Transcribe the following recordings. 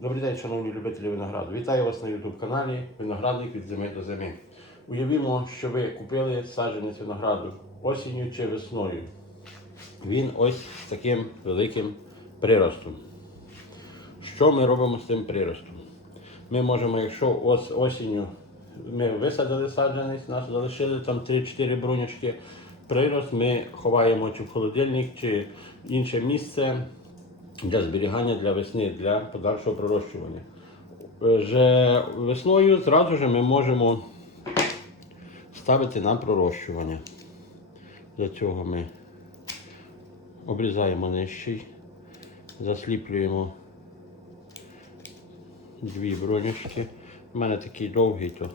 Добрий день, шановні любителі винограду. Вітаю вас на YouTube каналі Виноградник від зими до зими. Уявімо, що ви купили саджанець винограду осінню чи весною. Він ось з таким великим приростом. Що ми робимо з цим приростом? Ми можемо, якщо осінню ми висадили саджанець, нас залишили там 3-4 брунячки. Прирост ми ховаємо чи в холодильник, чи інше місце для зберігання для весни, для подальшого пророщування. Вже весною зразу ж ми можемо ставити на пророщування. Для цього ми обрізаємо нижчий, засліплюємо дві бронюшки. У мене такий довгий, то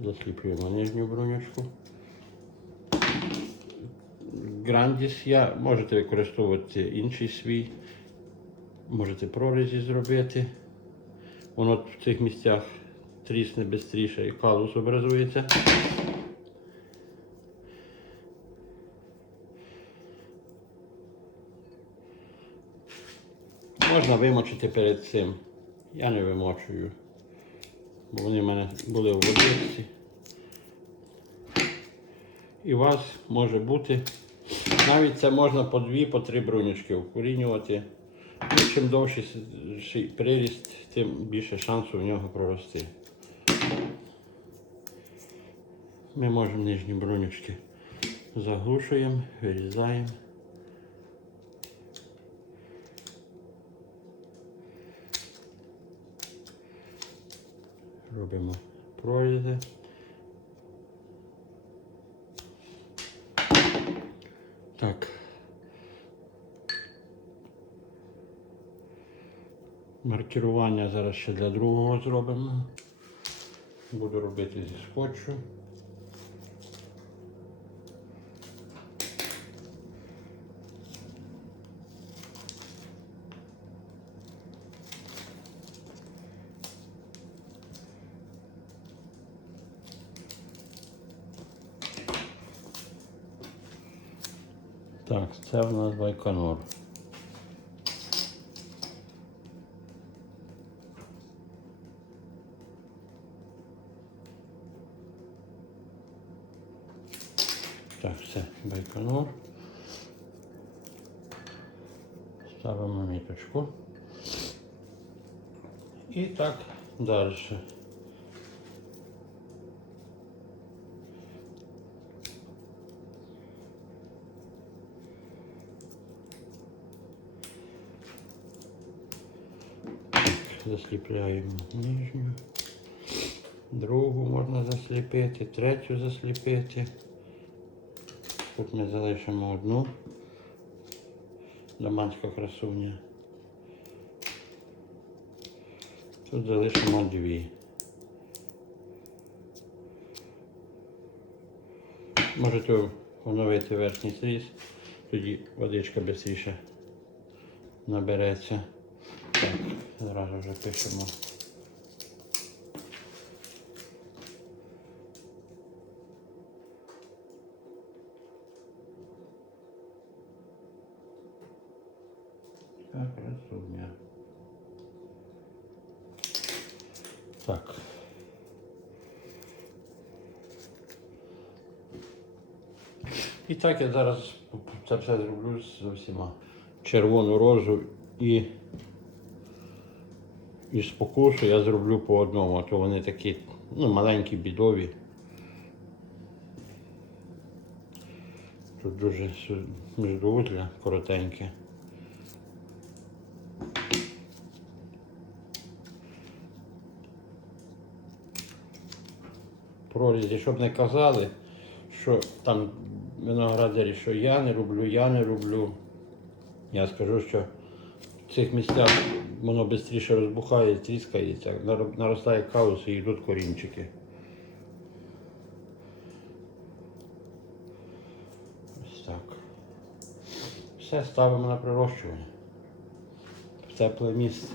засліплюємо нижню бронюшку. Грандіс я можете використовувати інший свій, можете прорізі зробити. Воно в цих місцях трісне швидше і калус образується. Можна вимочити перед цим. Я не вимочую, бо вони в мене були у водичці. І у вас може бути, навіть це можна по дві, по три брунючки вкорінювати. І чим довший приріст, тим більше шансу в нього прорости. Ми можемо нижні брунючки заглушуємо, вирізаємо. Робимо прорізи. Так. Маркірування зараз ще для другого зробимо. Буду робити зі скотчу. Так, це в нас Байконур. Так, все, Байконур. Ставимо міточку. І так далі. Засліпляємо нижню. Другу можна засліпити, третю засліпити. Тут ми залишимо одну. Даманська красуня. Тут залишимо дві. Можете оновити верхній сріз, тоді водичка швидше набереться. Зразу вже пишемо. Так, красуня. Так. І так я зараз це все зроблю з усіма. Червону розу і із спокусу я зроблю по одному, а то вони такі ну, маленькі, бідові. Тут дуже міждоузля коротеньке. Прорізі, щоб не казали, що там виноградарі, що я не роблю, я не роблю. Я скажу, що в цих місцях воно швидше розбухає, тріскається, наростає хаос і йдуть корінчики. Ось так. Все ставимо на прирощування. В тепле місце.